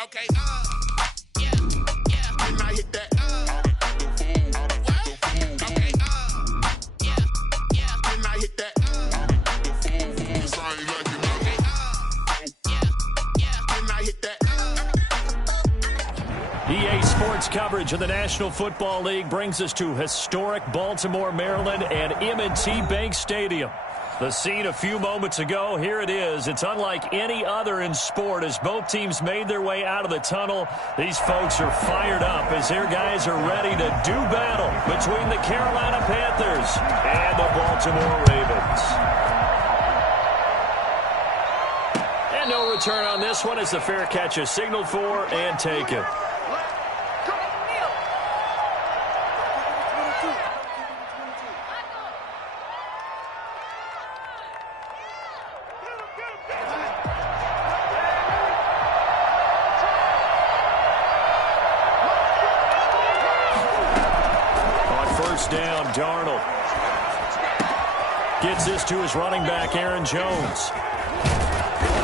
Okay, yeah, yeah. And I hit that, what? Okay, yeah, yeah. And I hit that, it's I ain't like it. Okay, yeah, yeah. And I hit that. EA Sports coverage of the National Football League brings us to historic Baltimore, Maryland, and M&T Bank Stadium. The scene a few moments ago, here it is. It's unlike any other in sport as both teams made their way out of the tunnel. These folks are fired up as their guys are ready to do battle between the Carolina Panthers and the Baltimore Ravens. And no return on this one as the fair catch is signaled for and taken. Down, Darnold gets this to his running back, Aaron Jones.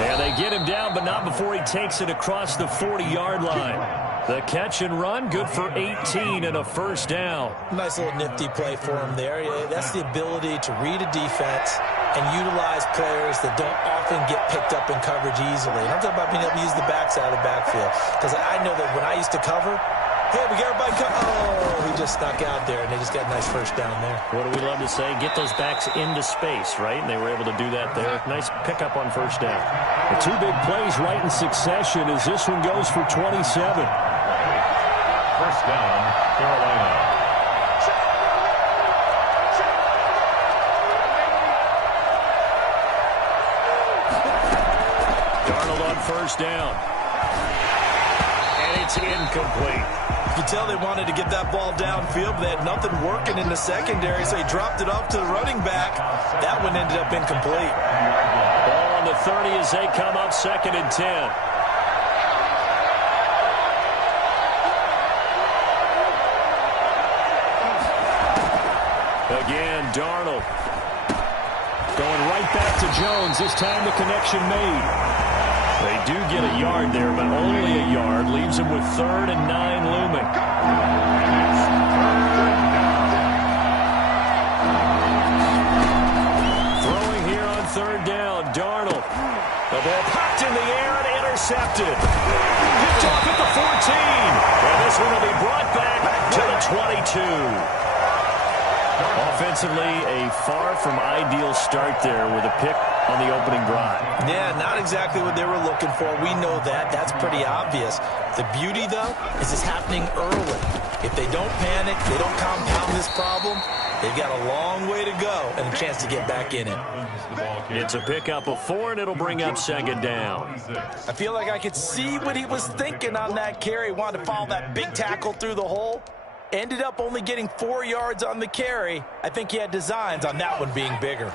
And they get him down, but not before he takes it across the 40-yard line. The catch and run, good for 18 and a first down. Nice little nifty play for him there. That's the ability to read a defense and utilize players that don't often get picked up in coverage easily. And I'm talking about being able to use the backside of the backfield. Because I know that when I used to cover, hey, we got everybody he just snuck out there, and they just got a nice first down there. What do we love to say? Get those backs into space, right? And they were able to do that there. Nice pickup on first down. The two big plays right in succession as this one goes for 27. First down, Carolina. Darnold on first down. And it's incomplete. You can tell they wanted to get that ball downfield, but they had nothing working in the secondary, so he dropped it off to the running back. That one ended up incomplete. Ball on the 30 as they come up 2nd and 10. Again, Darnold. Going right back to Jones. This time the connection made. They do get a yard there, but only a yard. Leaves them with 3rd and 9 looming. Throwing here on 3rd down, Darnold. The ball popped in the air and intercepted. Picked off at the 14. And this one will be brought back to the 22. Offensively, a far from ideal start there with a pick on the opening drive. Yeah, not exactly what they were looking for. We know that. That's pretty obvious. The beauty, though, is it's happening early. If they don't panic, they don't compound this problem, they've got a long way to go and a chance to get back in it. It's a pickup of 4, and it'll bring up 2nd down. I feel like I could see what he was thinking on that carry. He wanted to follow that big tackle through the hole. Ended up only getting 4 yards on the carry. I think he had designs on that one being bigger.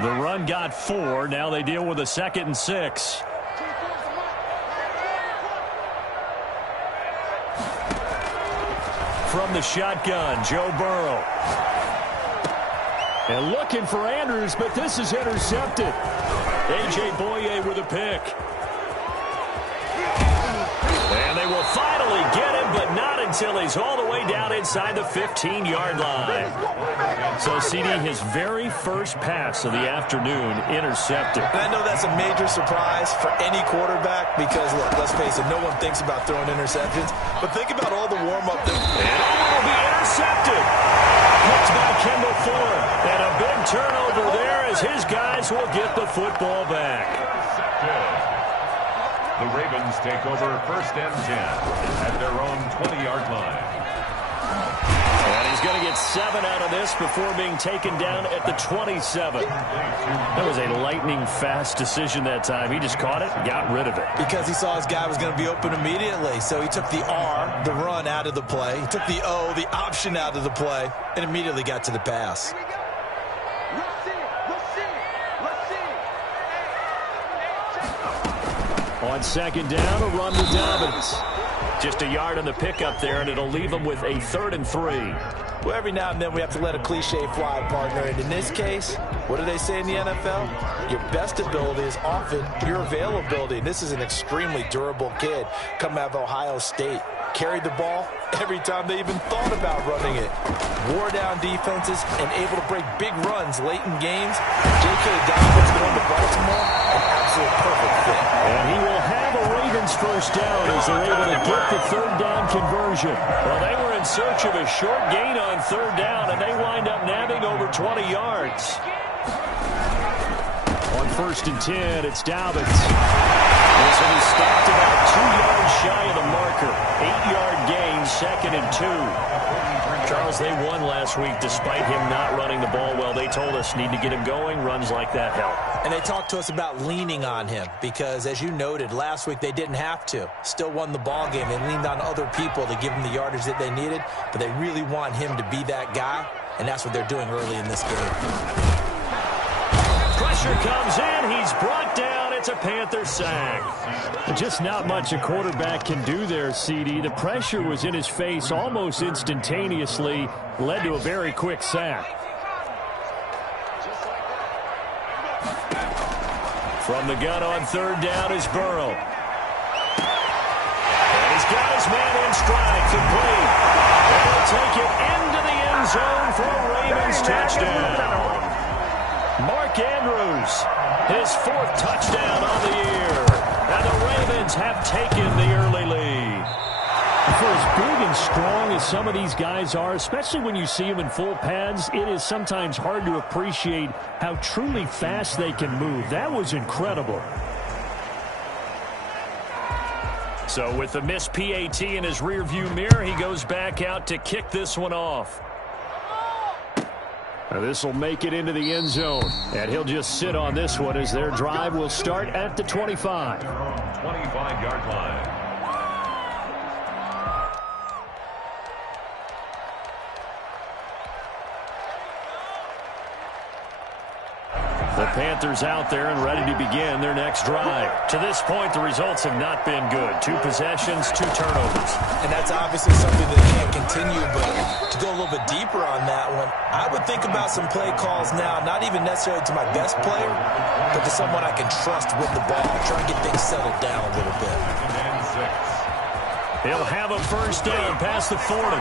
The run got 4. Now they deal with a 2nd and 6. From the shotgun, Joe Burrow. And looking for Andrews, but this is intercepted. A.J. Boye with a pick. And they will finally get him, but not until he's all the way down inside the 15-yard line. So, CD, his very first pass of the afternoon intercepted. And I know that's a major surprise for any quarterback because, look, let's face it, no one thinks about throwing interceptions. But think about all the warm-up. And will be intercepted. Picked by Kendall Fuller. And a big turnover there as his guys will get the football back. The Ravens take over 1st and 10 at their own 20-yard line. And he's going to get 7 out of this before being taken down at the 27. That was a lightning-fast decision that time. He just caught it and got rid of it. Because he saw his guy was going to be open immediately. So he took the R, the run, out of the play. He took the O, the option, out of the play, and immediately got to the pass. On 2nd down, a run with Dobbins. Just a yard on the pickup there, and it'll leave them with a 3rd and 3. Well, every now and then we have to let a cliche fly, partner. And in this case, what do they say in the NFL? Your best ability is often your availability. And this is an extremely durable kid coming out of Ohio State. Carried the ball every time they even thought about running it. Wore down defenses and able to break big runs late in games. J.K. Dobbins going to Baltimore, an absolute perfect fit. And he will have a Ravens first down as they're able to get the 3rd down conversion. Well, they were in search of a short gain on 3rd down, and they wind up nabbing over 20 yards. On 1st and 10, it's Dobbins. This one is stopped about 2 yards shy of the marker. 8-yard gain, 2nd and 2. Charles, they won last week despite him not running the ball well. They told us need to get him going. Runs like that help. And they talked to us about leaning on him because, as you noted, last week they didn't have to. Still won the ball game. They leaned on other people to give him the yardage that they needed, but they really want him to be that guy, and that's what they're doing early in this game. Pressure comes in. He's brought down. It's a Panther sack. Just not much a quarterback can do there, CD. The pressure was in his face almost instantaneously, led to a very quick sack. From the gun on 3rd down is Burrow. And he's got his man in stride, complete. And he'll take it into the end zone for a Ravens touchdown. Mark Andrews, his 4th touchdown on the year. And the Ravens have taken the early lead. For as big and strong as some of these guys are, especially when you see them in full pads, it is sometimes hard to appreciate how truly fast they can move. That was incredible. So with the missed PAT in his rearview mirror, he goes back out to kick this one off. This will make it into the end zone, and he'll just sit on this one as their drive will start at the 25. 25-yard line. The Panthers out there and ready to begin their next drive. To this point, the results have not been good. 2 possessions, 2 turnovers. And that's obviously something that can't continue, but to go a little bit deeper on that one, I would think about some play calls now, not even necessarily to my best player, but to someone I can trust with the ball, try and get things settled down a little bit. And 6. He'll have a first down past the 40.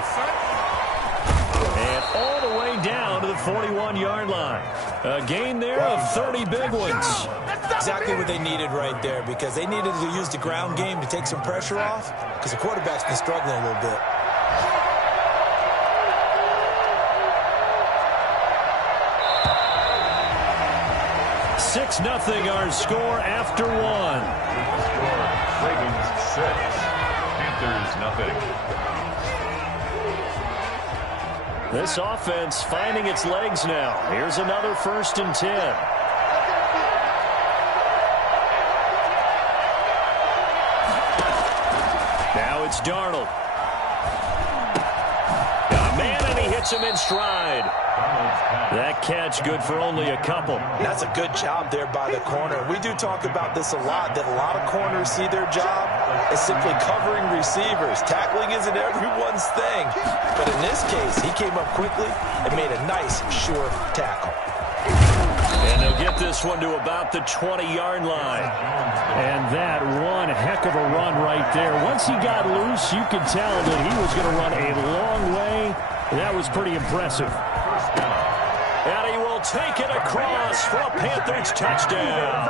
And all the way down to the 41-yard line. A gain there of 30 big ones. Exactly what they needed right there, because they needed to use the ground game to take some pressure off, because the quarterback's been struggling a little bit. Six 0 our score after 1. Score, Ravens 6. Panthers 0. This offense finding its legs now. Here's another 1st and 10. Now it's Darnold. Got a man, and he hits him in stride. That catch good for only a couple. That's a good job there by the corner. We do talk about this a lot, that a lot of corners see their job as simply covering receivers. Tackling isn't everyone's thing. But in this case, he came up quickly and made a nice, sure tackle. And they'll get this one to about the 20-yard line. And that one heck of a run right there. Once he got loose, you could tell that he was going to run a long way. That was pretty impressive. And he will take it across for a Panthers touchdown.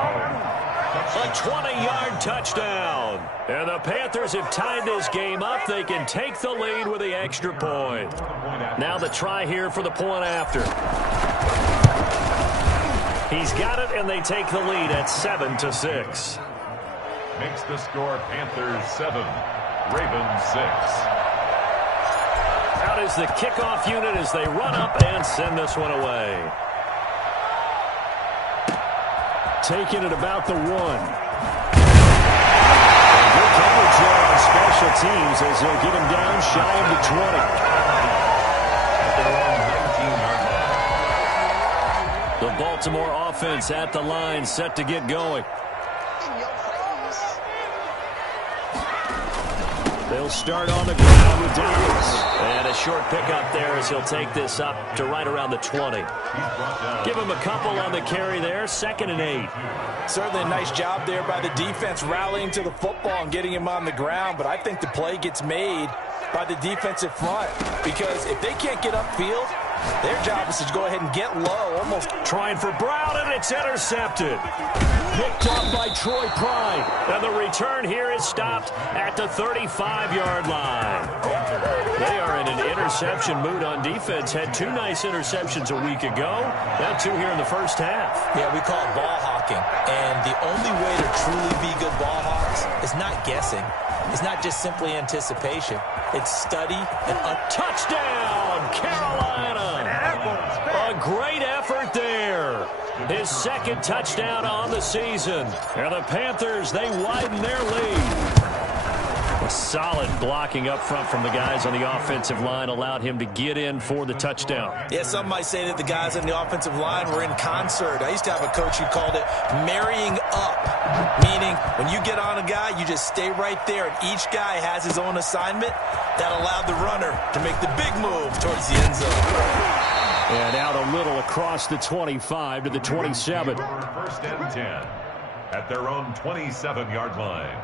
A 20-yard touchdown. And the Panthers have tied this game up. They can take the lead with the extra point. Now the try here for the point after. He's got it, and they take the lead at 7-6. Makes the score Panthers 7, Ravens 6. Out is the kickoff unit as they run up and send this one away. Taking it about the 1. Good coverage there on special teams as they'll get him down shy of the 20. The Baltimore offense at the line, set to get going. They'll start on the ground with Downs. And a short pickup there as he'll take this up to right around the 20. Give him a couple on the carry there. 2nd and 8. Certainly a nice job there by the defense rallying to the football and getting him on the ground. But I think the play gets made by the defensive front, because if they can't get upfield, their job is to go ahead and get low. Almost trying for Brown, and it's intercepted. Picked up by Troy Pride. And the return here is stopped at the 35-yard line. They are in an interception mood on defense. Had 2 nice interceptions a week ago. Now 2 here in the first half. Yeah, we call it ball hawking. And the only way to truly be good ball hawks is not guessing. It's not just simply anticipation. It's study and a touchdown, Carolina. A great effort there. His 2nd touchdown on the season. And the Panthers, they widen their lead. A solid blocking up front from the guys on the offensive line allowed him to get in for the touchdown. Yeah, some might say that the guys on the offensive line were in concert. I used to have a coach who called it marrying up, meaning when you get on a guy, you just stay right there, and each guy has his own assignment. That allowed the runner to make the big move towards the end zone. And out a little across the 25 to the 27. 1st and 10 at their own 27-yard line.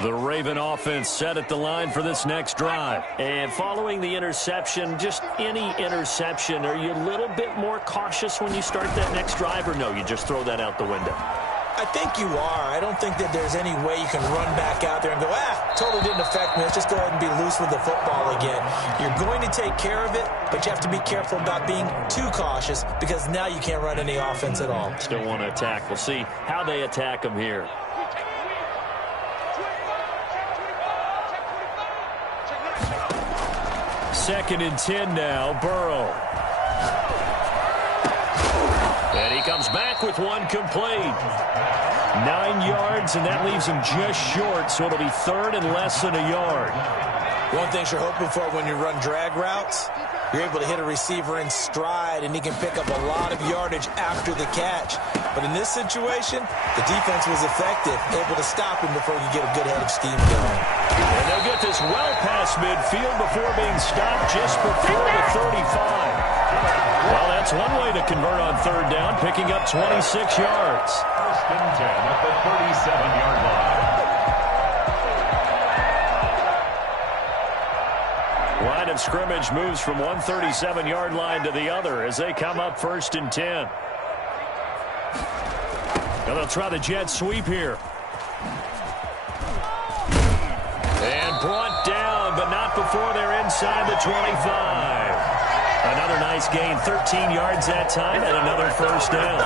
The Raven offense set at the line for this next drive. And following the interception, just any interception, are you a little bit more cautious when you start that next drive, or no, you just throw that out the window? I think you are. I don't think that there's any way you can run back out there and go, totally didn't affect me. Let's just go ahead and be loose with the football again. You're going to take care of it, but you have to be careful about being too cautious, because now you can't run any offense at all. Still want to attack. We'll see how they attack them here. Second and 10 now, Burrow. And he comes back with one complete. 9 yards, and that leaves him just short, so it'll be 3rd and less than a yard. One thing you're hoping for when you run drag routes, you're able to hit a receiver in stride, and he can pick up a lot of yardage after the catch. But in this situation, the defense was effective, able to stop him before you get a good head of steam going. And they'll get this well past midfield before being stopped just before the 35. Well, that's one way to convert on 3rd down, picking up 26 yards. 1st and 10 at the 37-yard line. Line of scrimmage moves from one 37-yard line to the other as they come up 1st and 10. And they'll try the jet sweep here. And brought down, but not before they're inside the 25. Another nice gain, 13 yards that time, and another 1st down.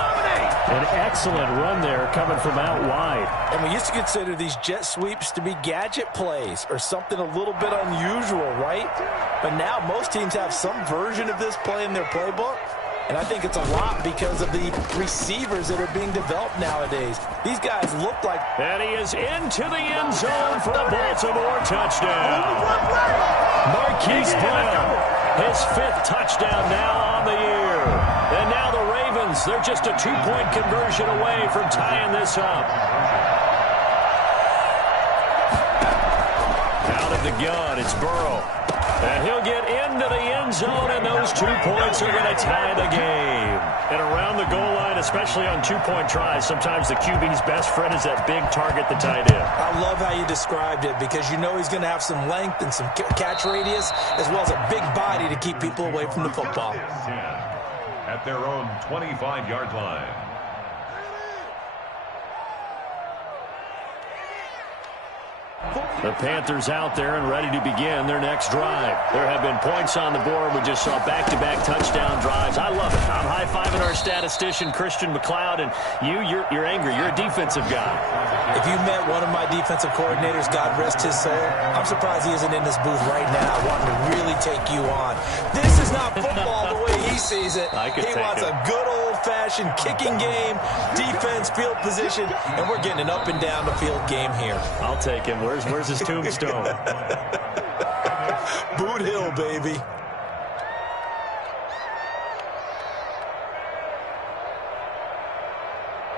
An excellent run there coming from out wide. And we used to consider these jet sweeps to be gadget plays or something a little bit unusual, right? But now most teams have some version of this play in their playbook. And I think it's a lot because of the receivers that are being developed nowadays. These guys look like... And he is into the end zone for a Baltimore touchdown. Marquise Brown, his 5th touchdown now on the year. And now the Ravens, they're just a 2-point conversion away from tying this up. Out of the gun, it's Burrow. And he'll get into the end zone, and those 2 points are going to tie the game. And around the goal line, especially on 2-point tries, sometimes the QB's best friend is that big target, the tight end. I love how you described it, because you know he's going to have some length and some catch radius, as well as a big body to keep people away from the football. 10 at their own 25-yard line. The Panthers out there and ready to begin their next drive. There have been points on the board. We just saw back-to-back touchdown drives. I love it. I'm high-fiving our statistician, Christian McLeod, and you're angry. You're a defensive guy. If you met one of my defensive coordinators, God rest his soul, I'm surprised he isn't in this booth right now wanting to really take you on. This is not football the way he sees it. He wants a good old-fashioned kicking game, defense, field position, and we're getting an up-and-down-the-field game here. I'll take him. Where's his tombstone? Boot Hill, baby.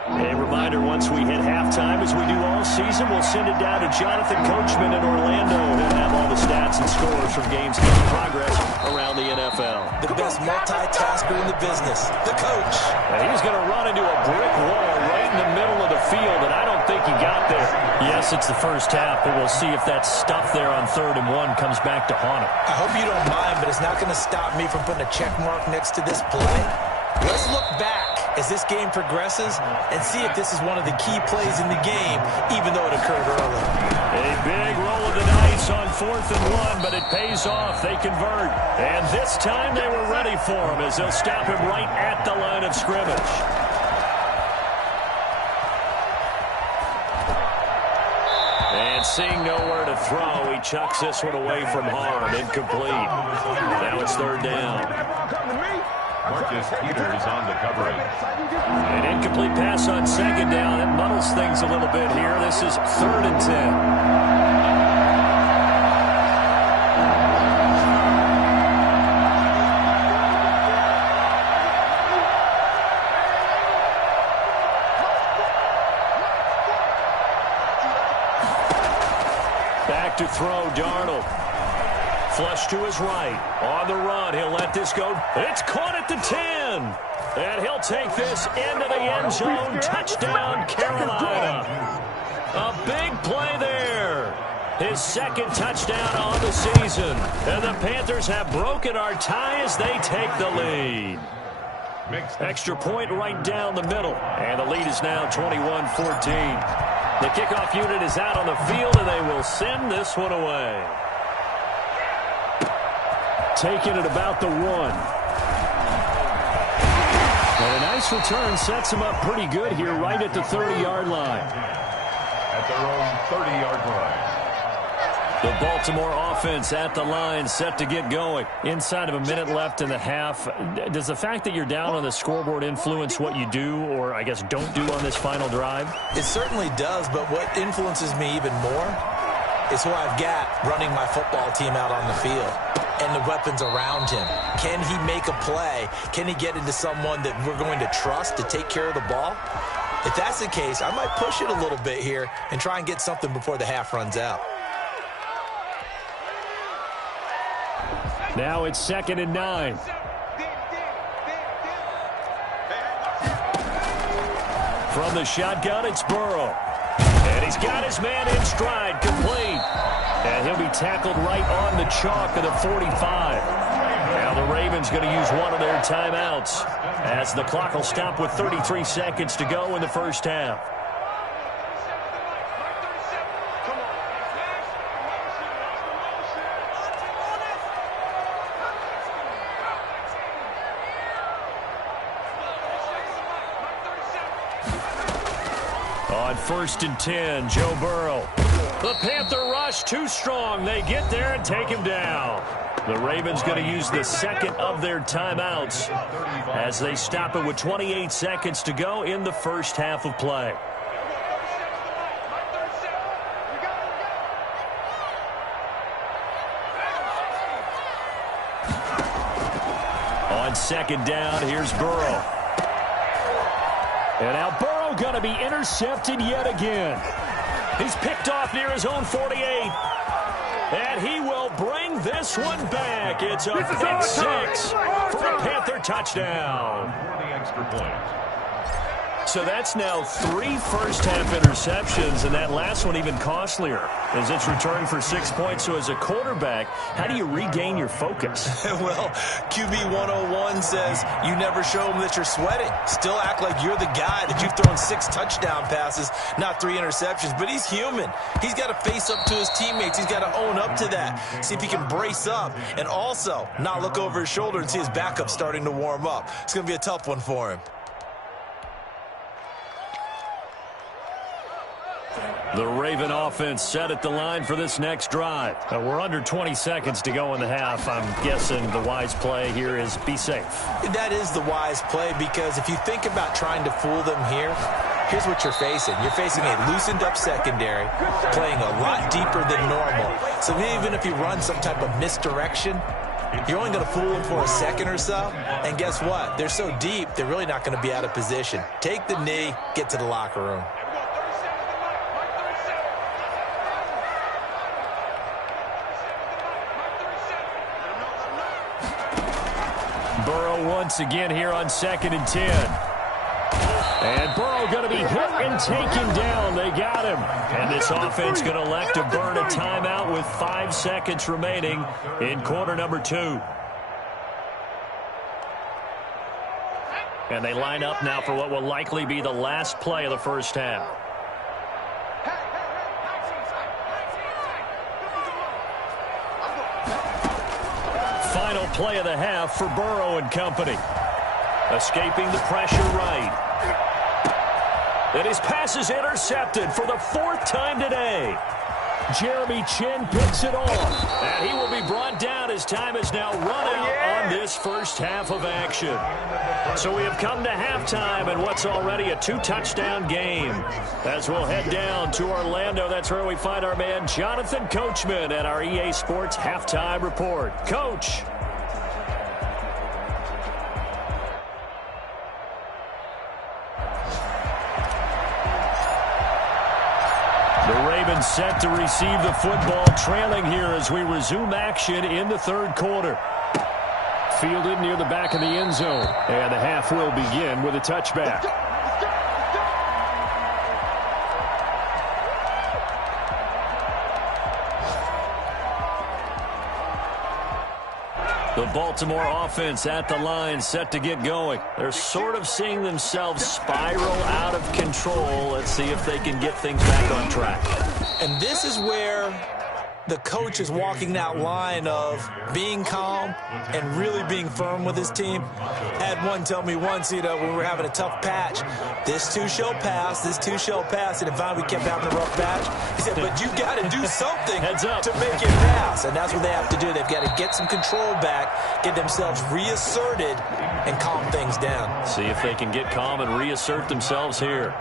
A And reminder, once we hit halftime, as we do all season, we'll send it down to Jonathan Coachman in Orlando. He'll have all the stats and scores from games in progress around the NFL. The best multitasker in the business, the coach. And he's going to run into a brick wall right in the middle of the field, and I don't think he got there. Yes, it's the first half, but we'll see if that stuff there on 3rd and 1 comes back to haunt him. I hope you don't mind, but it's not going to stop me from putting a check mark next to this play. Let's look back as this game progresses and see if this is one of the key plays in the game, even though it occurred early. A big roll of the dice on 4th and 1, but it pays off. They convert. And this time they were ready for him as they'll stop him right at the line of scrimmage. And seeing nowhere to throw, he chucks this one away from harm. Incomplete. Now it's 3rd down. Marcus Peters on the coverage. An incomplete pass on 2nd down. It muddles things a little bit here. This is 3rd and 10. Back to throw, Darnold. Flush to his right. On the run, he'll let this go. It's caught at the 10. And he'll take this into the end zone. Touchdown, Carolina. A big play there. His 2nd touchdown on the season. And the Panthers have broken our tie as they take the lead. Extra point right down the middle. And the lead is now 21-14. The kickoff unit is out on the field, and they will send this one away. Taking it about the 1. And a nice return sets him up pretty good here right at the 30-yard line. At their own 30-yard line. The Baltimore offense at the line, set to get going. Inside of a minute left in the half. Does the fact that you're down on the scoreboard influence what you do, or I guess don't do on this final drive? It certainly does, but what influences me even more is who I've got running my football team out on the field and the weapons around him. Can he make a play? Can he get into someone that we're going to trust to take care of the ball? If that's the case, I might push it a little bit here and try and get something before the half runs out. Now it's 2nd and 9. From the shotgun, it's Burrow. And he's got his man in stride, complete. And he'll be tackled right on the chalk of the 45. Now the Ravens going to use one of their timeouts as the clock will stop with 33 seconds to go in the first half. On 1st and 10, Joe Burrow. The Panther rush too strong. They get there and take him down. The Ravens going to use the 2nd of their timeouts as they stop it with 28 seconds to go in the first half of play. On 2nd down, here's Burrow. And now Burrow going to be intercepted yet again. He's picked off near his own 48. And he will bring this one back. It's a pick 6 for a Panther touchdown. For the extra point. So that's now 3 first-half interceptions, and that last one even costlier as it's returned for 6 points. So as a quarterback, how do you regain your focus? Well, QB 101 says you never show them that you're sweating. Still act like you're the guy that you've thrown 6 touchdown passes, not 3 interceptions. But he's human. He's got to face up to his teammates. He's got to own up to that. See if he can brace up and also not look over his shoulder and see his backup starting to warm up. It's going to be a tough one for him. The Raven offense set at the line for this next drive. We're under 20 seconds to go in the half. I'm guessing the wise play here is be safe. That is the wise play, because if you think about trying to fool them here, here's what you're facing. You're facing a loosened up secondary, playing a lot deeper than normal. So even if you run some type of misdirection, You're only going to fool them for a second or so, and guess what? They're so deep, they're really not going to be out of position. Take the knee, get to the locker room. Burrow once again here on 2nd and 10. And Burrow going to be hit and taken down. They got him. And this offense going to elect to burn a timeout with 5 seconds remaining in quarter number 2. And they line up now for what will likely be the last play of the first half. Final play of the half for Burrow and company. Escaping the pressure right. And his pass is intercepted for the 4th time today. Jeremy Chinn picks it off. And he will be brought down as time is now run out on this first half of action. So we have come to halftime in what's already a 2-touchdown game. As we'll head down to Orlando, that's where we find our man Jonathan Coachman at our EA Sports Halftime Report. Coach. The Ravens set to receive the football, trailing here as we resume action in the 3rd quarter. Fielded near the back of the end zone. And the half will begin with a touchback. The Baltimore offense at the line, set to get going. They're sort of seeing themselves spiral out of control. Let's see if they can get things back on track. And this is where the coach is walking that line of being calm and really being firm with his team. I had one tell me once, when we were having a tough patch, this too shall pass, this too shall pass, and finally we kept having a rough patch. He said, but you got to do something to make it pass, and that's what they have to do. They've got to get some control back, get themselves reasserted, and calm things down. See if they can get calm and reassert themselves here.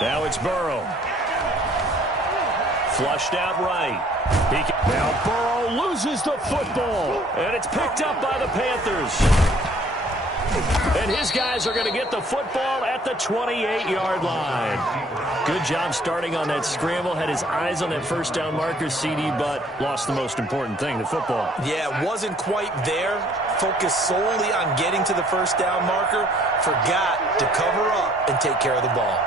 Now it's Burrow. Flushed out right. Now Burrow loses the football. And it's picked up by the Panthers. And his guys are going to get the football at the 28-yard line. Good job starting on that scramble. Had his eyes on that first down marker, CD, but lost the most important thing, the football. Yeah, wasn't quite there. Focused solely on getting to the first down marker. Forgot to cover up and take care of the ball.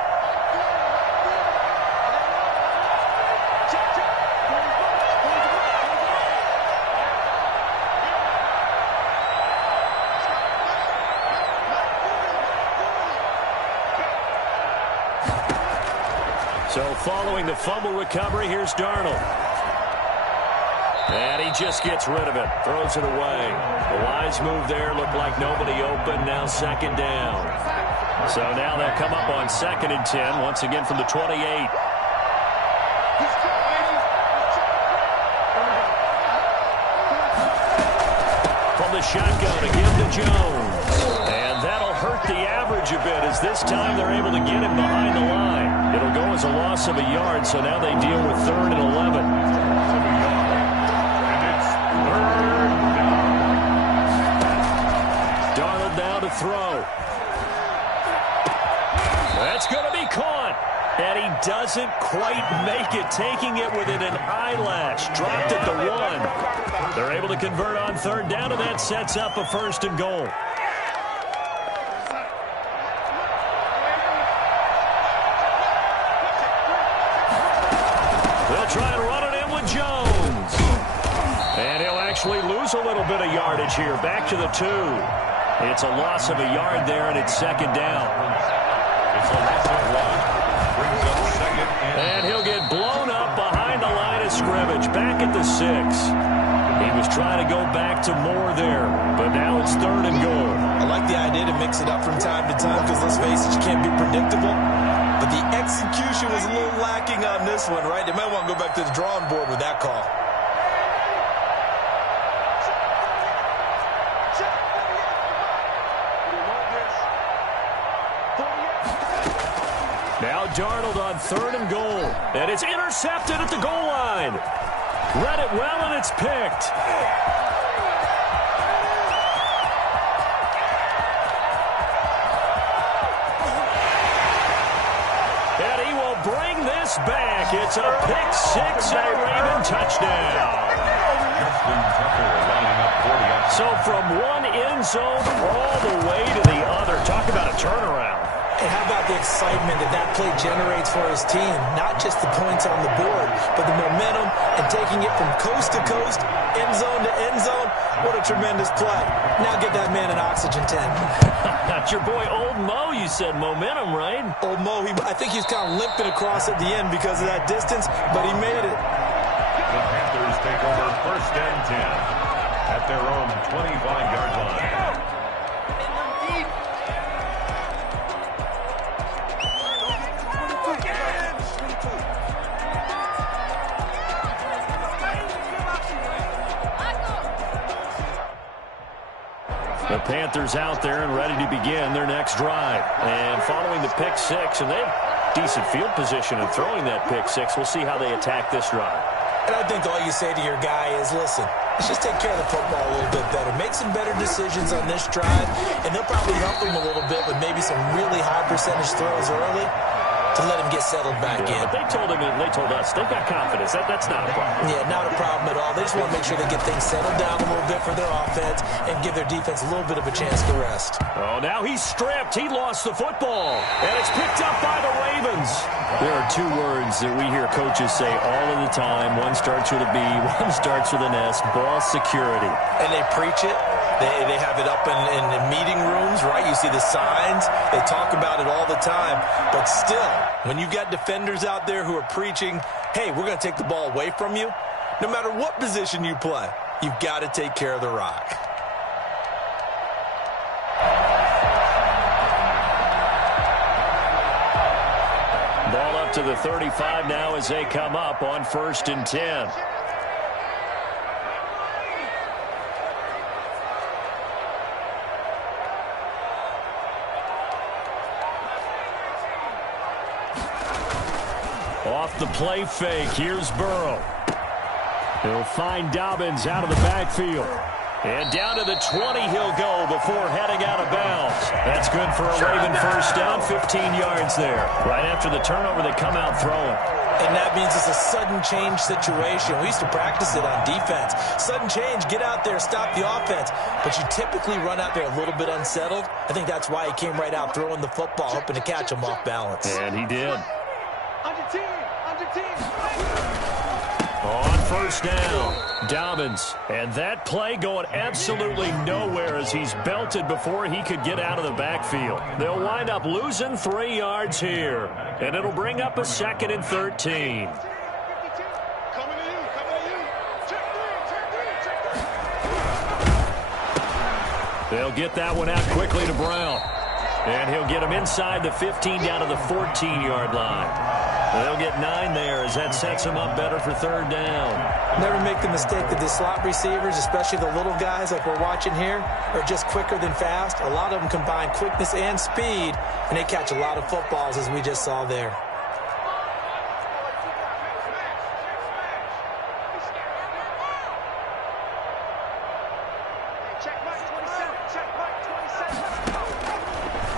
So following the fumble recovery, here's Darnold. And he just gets rid of it. Throws it away. The wise move there. Looked like nobody open. Now 2nd down. So now they'll come up on 2nd and 10. Once again from the 28. From the shotgun to give to Jones. And that'll hurt the average a bit as this time they're able to get him behind the line. It'll go as a loss of a yard, so now they deal with 3rd and 11. Darnold now to throw. That's going to be caught. And he doesn't quite make it, taking it within an eyelash. Dropped at the 1. They're able to convert on 3rd down, and that sets up a 1st and goal. Try and run it in with Jones. And he'll actually lose a little bit of yardage here. Back to the 2. It's a loss of a yard there, and it's 2nd down. It's a loss of 1. Brings up 2nd and he'll get blown up behind the line of scrimmage. Back at the 6. He was trying to go back to more there, but now it's 3rd and goal. I like the idea to mix it up from time to time because, let's face it, you can't be predictable. But the execution was a little lacking on this one, right? They might want to go back to the drawing board with that call. Now Darnold on 3rd and goal. And it's intercepted at the goal line. Read it well, and it's picked. And he will bring this back. It's a pick six and a Raven touchdown. Justin Tucker lining up 40 up. So from one end zone all the way to the other. Talk about a turnaround. And how about the excitement that that play generates for his team? Not just the points on the board, but the momentum and taking it from coast to coast, end zone to end zone. What a tremendous play. Now get that man an oxygen tent. That's your boy Old Mo. You said momentum, right? Old Mo, I think he's kind of limping across at the end because of that distance, but he made it. The Panthers take over first and 10 at their own 25-yard line. The Panthers out there and ready to begin their next drive. And following the pick six, and they have decent field position in throwing that pick six. We'll see how they attack this drive. And I think all you say to your guy is, listen, let's just take care of the football a little bit better. Make some better decisions on this drive, and they'll probably help him a little bit with maybe some really high percentage throws early to let him get settled back in. But they told him, and they told us, they've got confidence. That's not a problem. Yeah, not a problem at all. They just want to make sure they get things settled down a little bit for their offense and give their defense a little bit of a chance to rest. Oh, now he's stripped. He lost the football. And it's picked up by the Ravens. There are two words that we hear coaches say all of the time. One starts with a B, one starts with an S, ball security. And they preach it. They have it up in meeting rooms, right? You see the signs. They talk about it all the time. But still, when you got defenders out there who are preaching, hey, we're going to take the ball away from you, no matter what position you play, you've got to take care of the rock. Ball up to the 35 now as they come up on 1st and 10. Off the play fake, here's Burrow. He'll find Dobbins out of the backfield. And down to the 20 he'll go before heading out of bounds. That's good for a Raven first down, 15 yards there. Right after the turnover, they come out throwing. And that means it's a sudden change situation. We used to practice it on defense. Sudden change, get out there, stop the offense. But you typically run out there a little bit unsettled. I think that's why he came right out throwing the football, hoping to catch him off balance. And he did. On first down, Dobbins. And that play going absolutely nowhere as he's belted before he could get out of the backfield. They'll wind up losing 3 yards here. And it'll bring up a 2nd and 13. They'll get that one out quickly to Brown. And he'll get him inside the 15 down to the 14-yard line. They'll get 9 there as that sets them up better for 3rd down. Never make the mistake that the slot receivers, especially the little guys like we're watching here, are just quicker than fast. A lot of them combine quickness and speed, and they catch a lot of footballs as we just saw there.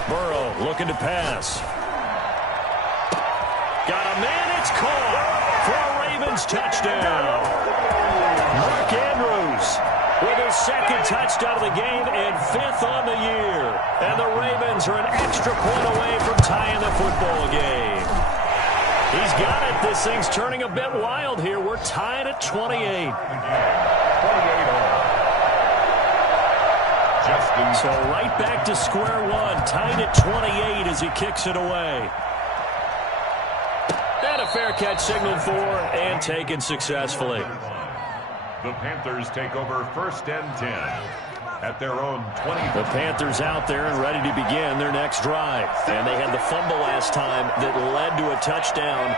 Burrow looking to pass. Got a man, it's caught for a Ravens touchdown. Mark Andrews with his 2nd touchdown of the game and 5th on the year. And the Ravens are an extra point away from tying the football game. He's got it. This thing's turning a bit wild here. We're tied at 28. 28 all. So right back to square one, tied at 28 as he kicks it away. And a fair catch signaled for and taken successfully. The Panthers take over 1st and 10 at their own 20. The Panthers out there and ready to begin their next drive. And they had the fumble last time that led to a touchdown.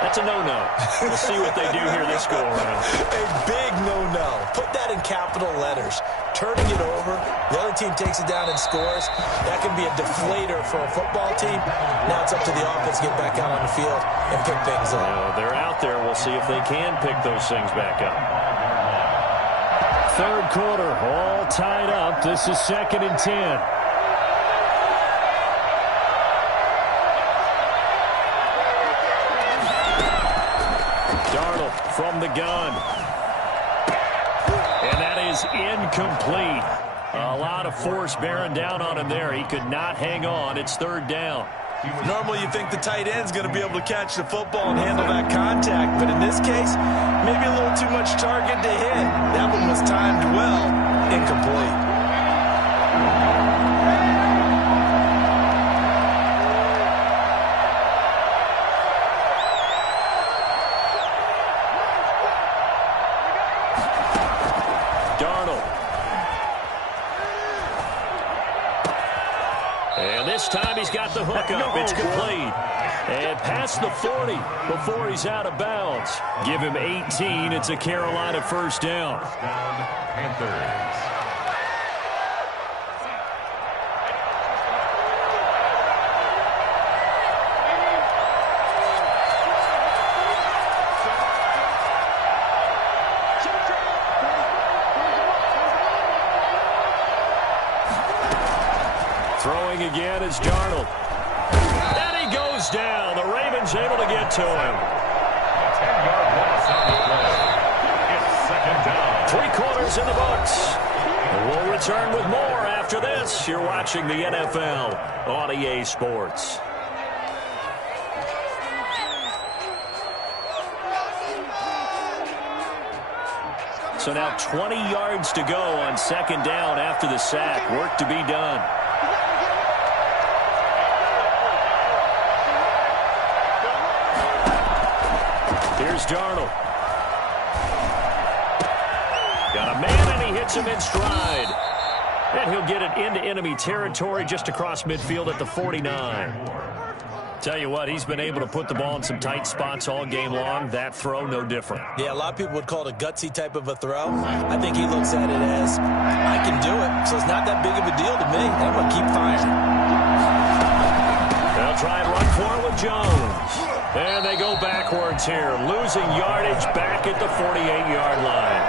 That's a no-no. We'll see what they do here this go-around. A big no-no. Put that in capital letters. turning it over. The other team takes it down and scores. That can be a deflator for a football team. Now it's up to the offense to get back out on the field and pick things up. They're out there. We'll see if they can pick those things back up. Third quarter, all tied up. This is 2nd and 10. From the gun. And that is incomplete. A lot of force bearing down on him there. He could not hang on. It's 3rd down. Normally you think the tight end's going to be able to catch the football and handle that contact, but in this case, maybe a little too much target to hit. That one was timed well. Incomplete. Time he's got the hook up. It's complete. And past the 40 before he's out of bounds. Give him 18. It's a Carolina first down. Panthers. Throwing again is Darnold. And he goes down. The Ravens able to get to him. 10-yard loss on the play. It's 2nd down. 3 quarters in the books. And we'll return with more after this. You're watching the NFL on EA Sports. So now 20 yards to go on 2nd down after the sack. Work to be done. Here's Darnold. Got a man, and he hits him in stride. And he'll get it into enemy territory just across midfield at the 49. Tell you what, he's been able to put the ball in some tight spots all game long. That throw, no different. Yeah, a lot of people would call it a gutsy type of a throw. I think he looks at it as, I can do it, so it's not that big of a deal to me. I'm going to keep firing. They'll try and run for it with Jones. And they go backwards here, losing yardage back at the 48-yard line.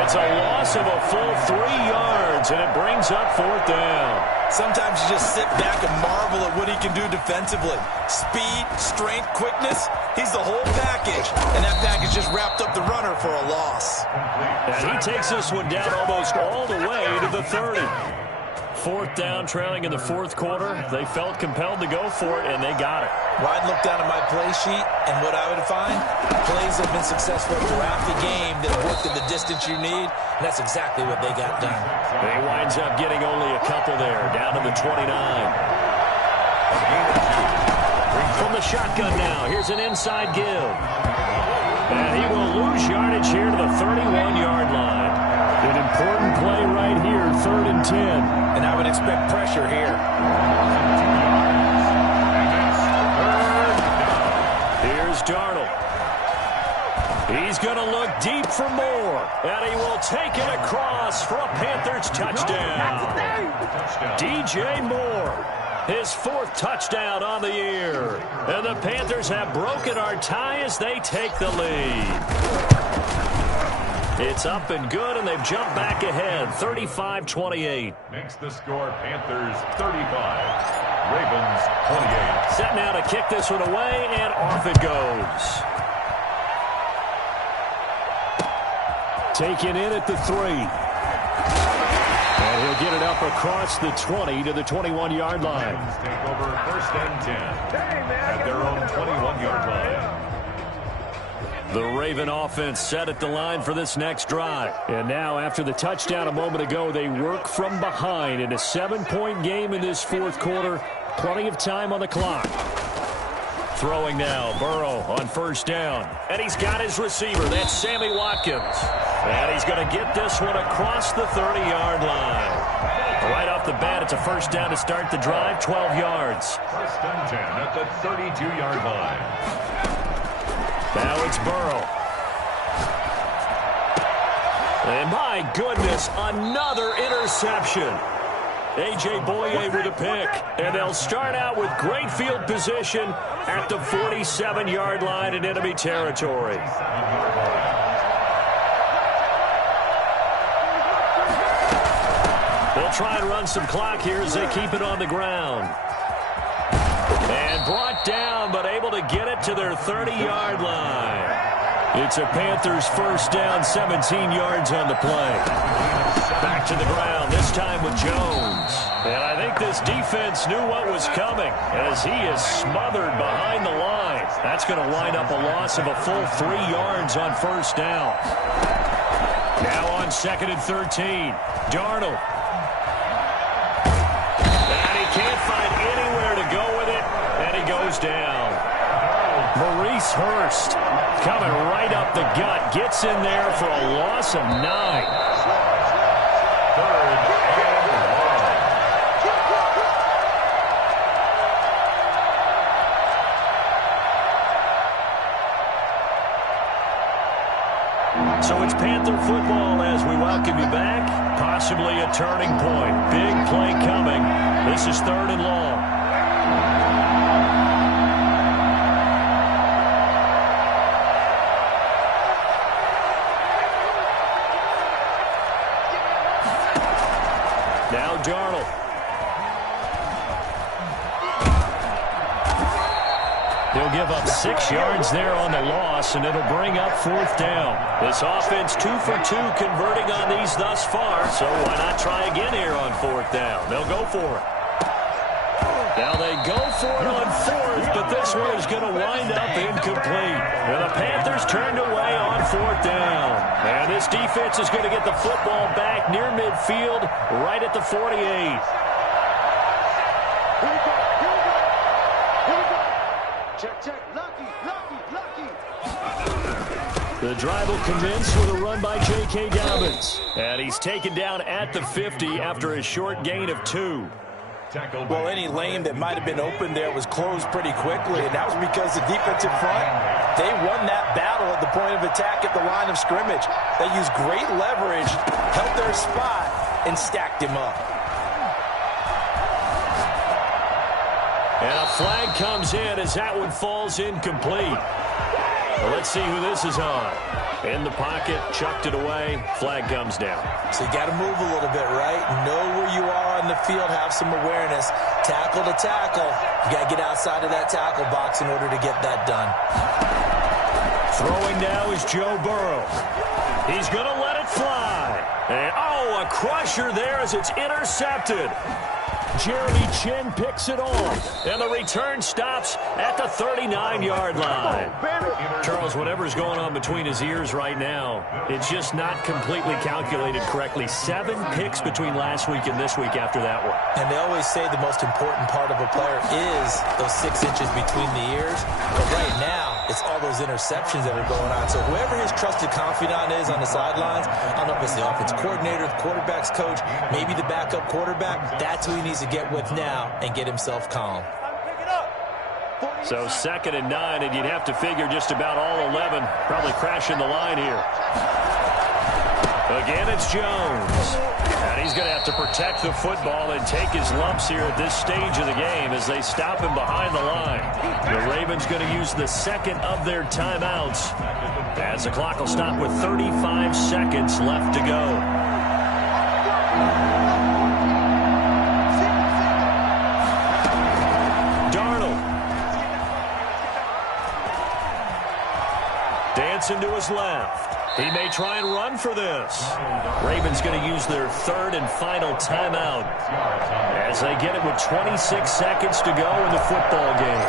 It's a loss of a full 3 yards, and it brings up 4th down. Sometimes you just sit back and marvel at what he can do defensively. Speed, strength, quickness, he's the whole package. And that package just wrapped up the runner for a loss. And he takes this one down almost all the way to the 30. 4th down, trailing in the 4th quarter. They felt compelled to go for it, and they got it. Well, I'd look down at my play sheet, and what I would find, plays that have been successful throughout the game that have worked in the distance you need, and that's exactly what they got done. He winds up getting only a couple there, down to the 29. From the shotgun now, here's an inside give. And he will lose yardage here to the 31-yard line. An important play right here, 3rd and 10. And I would expect pressure here. Here's Darnold. He's going to look deep for more. And he will take it across for a Panthers touchdown. DJ Moore, his 4th touchdown on the year. And the Panthers have broken our tie as they take the lead. It's up and good, and they've jumped back ahead, 35-28. Makes the score Panthers 35, Ravens 28. Set now to kick this one away, and off it goes. Taken in at the 3. And he'll get it up across the 20 to the 21-yard line. Rams take over 1st and 10 at their own 21-yard line. The Raven offense set at the line for this next drive. And now, after the touchdown a moment ago, they work from behind in a 7-point game in this 4th quarter. Plenty of time on the clock. Throwing now, Burrow on 1st down. And he's got his receiver. That's Sammy Watkins. And he's going to get this one across the 30-yard line. Right off the bat, it's a 1st down to start the drive, 12 yards. 1st and 10 at the 32-yard line. Now it's Burrow. And my goodness, another interception. A.J. Boye with a pick. And they'll start out with great field position at the 47-yard line in enemy territory. They'll try and run some clock here as they keep it on the ground. And brought down, but able to get it to their 30-yard line. It's a Panthers first down, 17 yards on the play. Back to the ground, this time with Jones. And I think this defense knew what was coming as he is smothered behind the line. That's going to wind up a loss of a full 3 yards on first down. Now on 2nd and 13, Darnold. And he can't find anywhere to go with it, and he goes down. Maurice Hurst coming right up the gut, gets in there for a loss of 9. 3rd and 1. So it's Panther football as we welcome you back. Possibly a turning point. Big play coming. This is 3rd and long. Now Darnold. He'll give up 6 yards there on the loss, and it'll bring up 4th down. This offense 2 for 2 converting on these thus far, so why not try again here on 4th down? They'll go for it. Now they go for it on 4th, but this one is going to wind up incomplete. And the Panthers turned away on 4th down. And this defense is going to get the football back near midfield, right at the 48. The drive will commence with a run by J.K. Dobbins. And he's taken down at the 50 after a short gain of 2. Well, any lane that might have been open there was closed pretty quickly, and that was because the defensive front, they won that battle at the point of attack at the line of scrimmage. They used great leverage, held their spot, and stacked him up. And a flag comes in as that one falls incomplete. Well, let's see who this is on. In the pocket, chucked it away, flag comes down. So you got to move a little bit, right? Know where you are on the field, have some awareness. Tackle to tackle. You got to get outside of that tackle box in order to get that done. Throwing now is Joe Burrow. He's going to let it fly. And, a crusher there as it's intercepted. Jeremy Chin picks it off, and the return stops at the 39-yard line. Charles, whatever's going on between his ears right now, it's just not completely calculated correctly. 7 picks between last week and this week after that one. And they always say the most important part of a player is those 6 inches between the ears. But right now, it's all those interceptions that are going on. So whoever his trusted confidant is on the sidelines, I don't know if it's the offense coordinator, the quarterback's coach, maybe the backup quarterback, that's who he needs to get with now and get himself calm. So 2nd and 9, and you'd have to figure just about all 11 probably crashing the line here. Again, it's Jones. And he's going to have to protect the football and take his lumps here at this stage of the game as they stop him behind the line. The Ravens going to use the 2nd of their timeouts as the clock will stop with 35 seconds left to go. Dancing to his left. He may try and run for this. Ravens going to use their 3rd and final timeout as they get it with 26 seconds to go in the football game.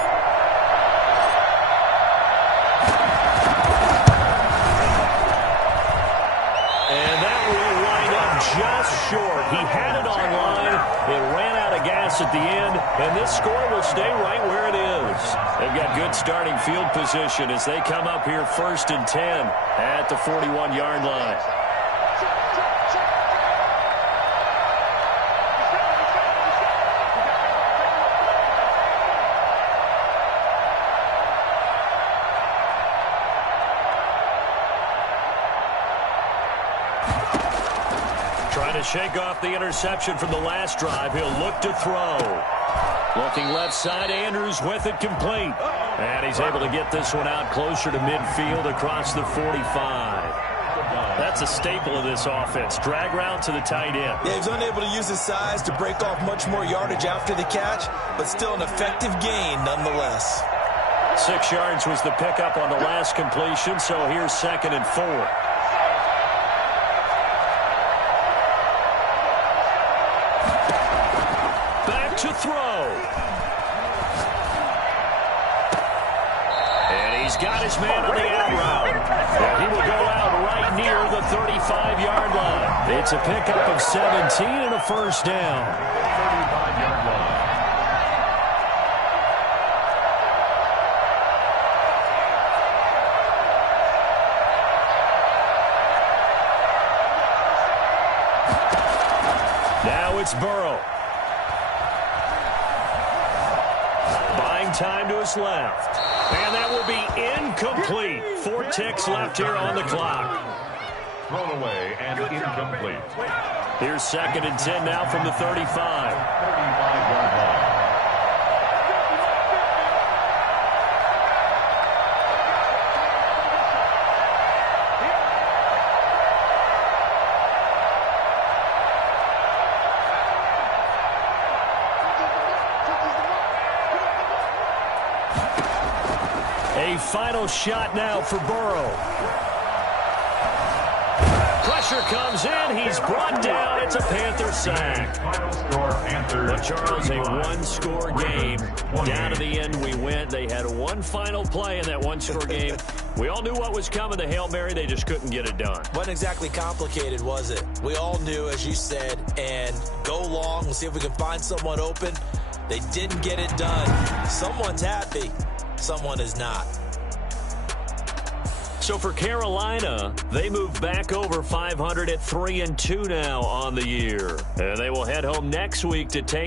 And that will wind up just short. He had it on line. It ran out of gas at the end, and this score will stay right where it is. They've got good starting field position as they come up here 1st and 10 at the 41-yard line. shake off the interception from the last drive. He'll look to throw. Looking left side, Andrews with it complete. And he's able to get this one out closer to midfield across the 45. That's a staple of this offense. Drag route to the tight end. Yeah, he was unable to use his size to break off much more yardage after the catch, but still an effective gain nonetheless. 6 yards was the pickup on the last completion, so here's 2nd and 4. Back to throw. And he's got his man on the out route. And he will go out right near the 35-yard line. It's a pickup of 17 and a first down. 35-yard line. Now it's Burrow. Buying time to his left. And that will be incomplete. 4 ticks left here on the clock. Thrown away and incomplete. Here's 2nd and 10 now from the 35. 35-yard line. A final shot now for Burrow. Pressure comes in. He's brought down. It's a Panther sack. Final score, Panthers. But Charles, a one-score game. Down to the end we went. They had one final play in that one-score game. We all knew what was coming, the Hail Mary. They just couldn't get it done. Wasn't exactly complicated, was it? We all knew, as you said, and go long. We'll see if we can find someone open. They didn't get it done. Someone's happy. Someone is not. So for Carolina, they move back over 500 at 3-2 now on the year. And they will head home next week to take